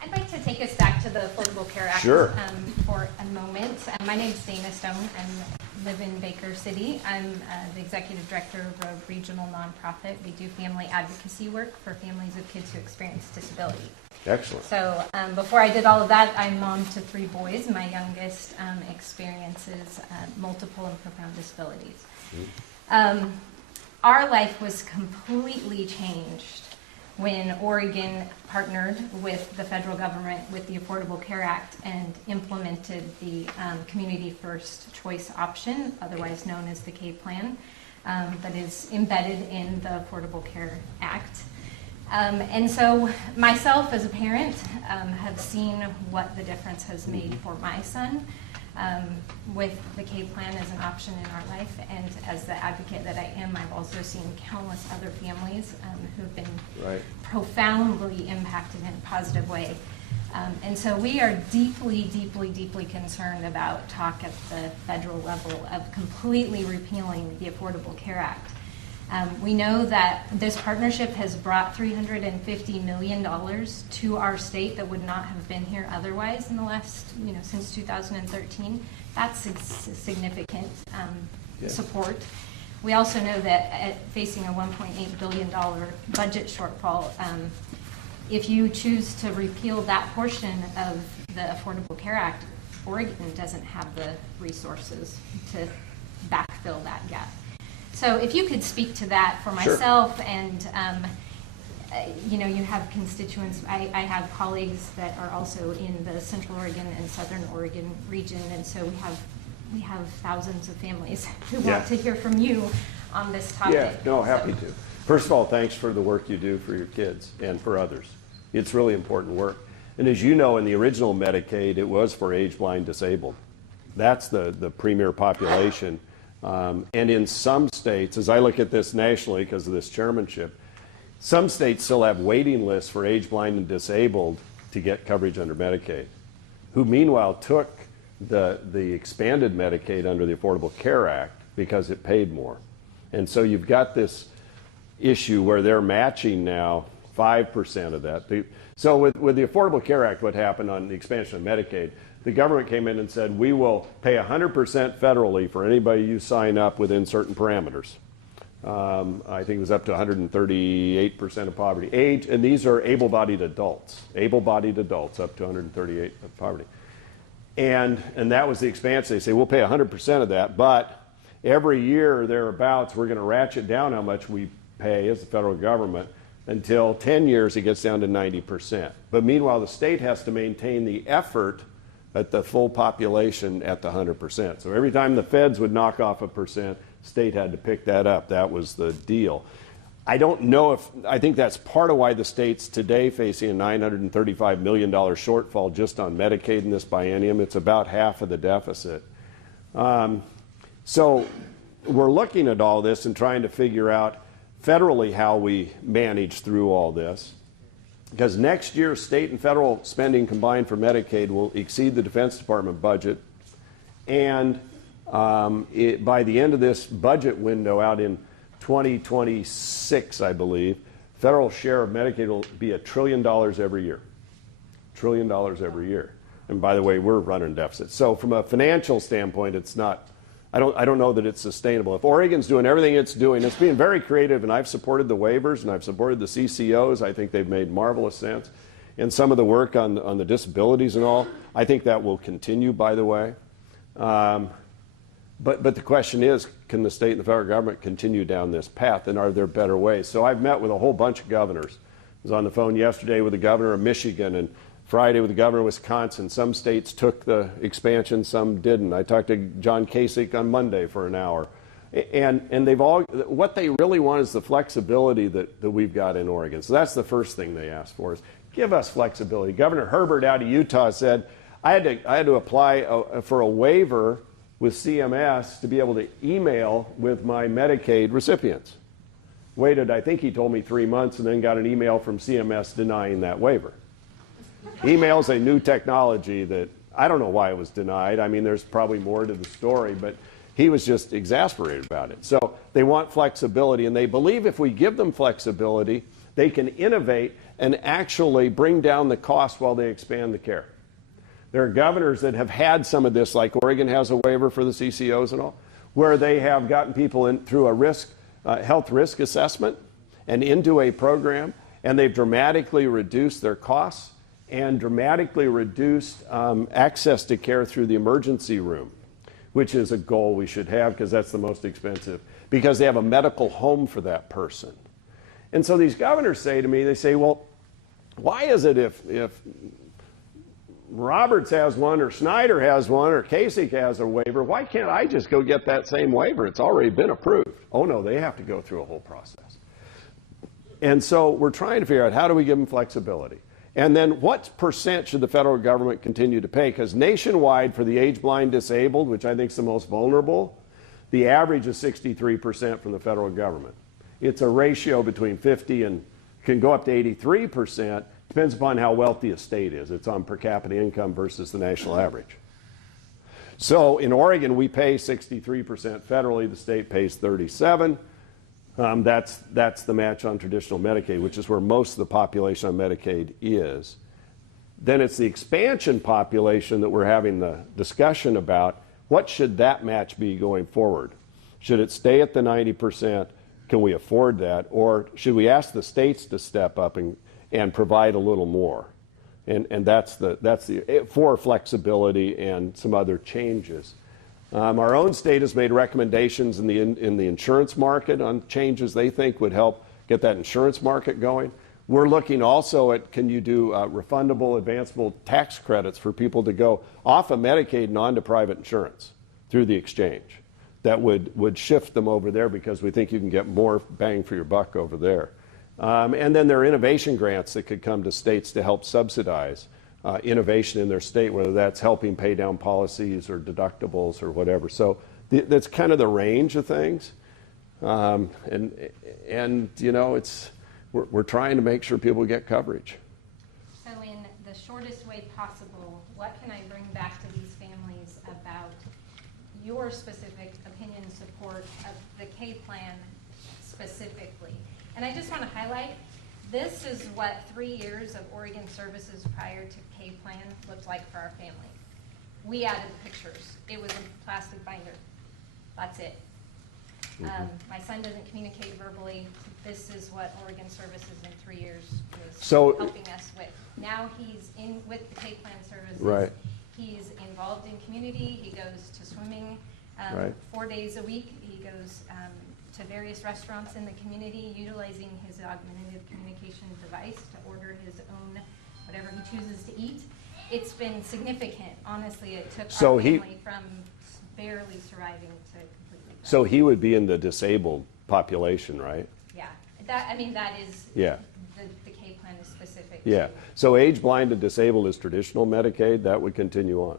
I'd like to take us back to the Affordable Care Act Sure. For a moment. My name is Dana Stone. I live in Baker City. I'm the executive director of a regional nonprofit. We do family advocacy work for families of kids who experience disability. Excellent. So before I did all of that, I'm mom to 3 boys. My youngest experiences multiple and profound disabilities. Our life was completely changed when Oregon partnered with the federal government with the Affordable Care Act and implemented the Community First Choice option, otherwise known as the K Plan, that is embedded in the Affordable Care Act. And so myself as a parent have seen what the difference has made for my son with the K Plan as an option in our life, and as the advocate that I am, I've also seen countless other families who've been profoundly impacted in a positive way. And so we are deeply, deeply, deeply concerned about talk at the federal level of completely repealing the Affordable Care Act. We know that this partnership has brought $350 million to our state that would not have been here otherwise in the last, since 2013. That's significant support. We also know that facing a $1.8 billion budget shortfall, if you choose to repeal that portion of the Affordable Care Act, Oregon doesn't have the resources to backfill that gap. So if you could speak to that for myself. Sure. And you have constituents, I have colleagues that are also in the Central Oregon and Southern Oregon region, and so we have thousands of families who want to hear from you on this topic. Yeah, no, happy to. First of all, thanks for the work you do for your kids and for others. It's really important work. And as you know, in the original Medicaid, it was for age blind disabled. That's the premier population. And in some states, as I look at this nationally because of this chairmanship, some states still have waiting lists for age blind and disabled to get coverage under Medicaid, who meanwhile took the expanded Medicaid under the Affordable Care Act because it paid more. And so you've got this issue where they're matching now 5% of that. So with the Affordable Care Act, what happened on the expansion of Medicaid, the government came in and said, we will pay 100% federally for anybody you sign up within certain parameters. I think it was up to 138% of poverty. Age, and these are able-bodied adults up to 138 of poverty. And that was the expansion. They say, we'll pay 100% of that, but every year thereabouts, we're going to ratchet down how much we pay as the federal government until 10 years it gets down to 90%. But meanwhile, the state has to maintain the effort at the full population at the 100%. So every time the feds would knock off a percent, state had to pick that up. That was the deal. I don't know I think that's part of why the state's today facing a $935 million shortfall just on Medicaid in this biennium. It's about half of the deficit. So we're looking at all this and trying to figure out federally how we manage through all this. Because next year, state and federal spending combined for Medicaid will exceed the Defense Department budget. And by the end of this budget window out in 2026, I believe, federal share of Medicaid will be $1 trillion every year. $1 trillion every year. And by the way, we're running deficits. So from a financial standpoint, it's not, I don't know that it's sustainable. If Oregon's doing everything it's doing, it's being very creative, and I've supported the waivers and I've supported the CCOs. I think they've made marvelous sense. And some of the work on the disabilities and all, I think that will continue, by the way. But the question is, can the state and the federal government continue down this path, and are there better ways? So I've met with a whole bunch of governors. I was on the phone yesterday with the governor of Michigan and Friday with the governor of Wisconsin. Some states took the expansion, some didn't. I talked to John Kasich on Monday for an hour. And they've all, what they really want is the flexibility that we've got in Oregon. So that's the first thing they asked for, is give us flexibility. Governor Herbert out of Utah said, I had to apply for a waiver with CMS to be able to email with my Medicaid recipients. Waited, I think he told me 3 months, and then got an email from CMS denying that waiver. Email's a new technology that I don't know why it was denied. I mean, there's probably more to the story, but he was just exasperated about it. So they want flexibility, and they believe if we give them flexibility, they can innovate and actually bring down the cost while they expand the care. There are governors that have had some of this, like Oregon has a waiver for the CCOs and all, where they have gotten people in through a health risk assessment and into a program, and they've dramatically reduced their costs and dramatically reduced access to care through the emergency room, which is a goal we should have because that's the most expensive, because they have a medical home for that person. And so these governors say to me, they say, well, why is it if Roberts has one or Snyder has one or Kasich has a waiver, why can't I just go get that same waiver? It's already been approved. Oh no, they have to go through a whole process. And so we're trying to figure out how do we give them flexibility? And then what percent should the federal government continue to pay? Because nationwide for the age blind disabled, which I think is the most vulnerable, the average is 63% from the federal government. It's a ratio between 50 and can go up to 83%. Depends upon how wealthy a state is. It's on per capita income versus the national average. So in Oregon, we pay 63% federally. The state pays 37%. That's the match on traditional Medicaid, which is where most of the population on Medicaid is. Then it's the expansion population that we're having the discussion about. What should that match be going forward? Should it stay at the 90%? Can we afford that? Or should we ask the states to step up and provide a little more? And that's for flexibility and some other changes. Our own state has made recommendations in the insurance market on changes they think would help get that insurance market going. We're looking also at, can you do refundable, advanceable tax credits for people to go off of Medicaid and onto private insurance through the exchange? That would shift them over there because we think you can get more bang for your buck over there. And then there are innovation grants that could come to states to help subsidize innovation in their state, whether that's helping pay down policies or deductibles or whatever. So that's kind of the range of things. And you know, we're trying to make sure people get coverage. So in the shortest way possible, what can I bring back to these families about your specific opinion support of the K plan specifically? And I just want to highlight, this is what 3 years of Oregon services prior to K plan looked like for our family. We added the pictures. It was a plastic binder. That's it. My son doesn't communicate verbally. This is what Oregon services in 3 years is helping us with. Now he's in with the K plan services. Right. He's involved in community. He goes to swimming 4 days a week. He goes to various restaurants in the community, utilizing his augmentative communication device to order his own whatever he chooses to eat. It's been significant. Honestly, it took our family from barely surviving to completely. So he would be in the disabled population, right? Yeah, that is. Yeah. The K plan is specific. Yeah. So age blind and disabled is traditional Medicaid. That would continue on.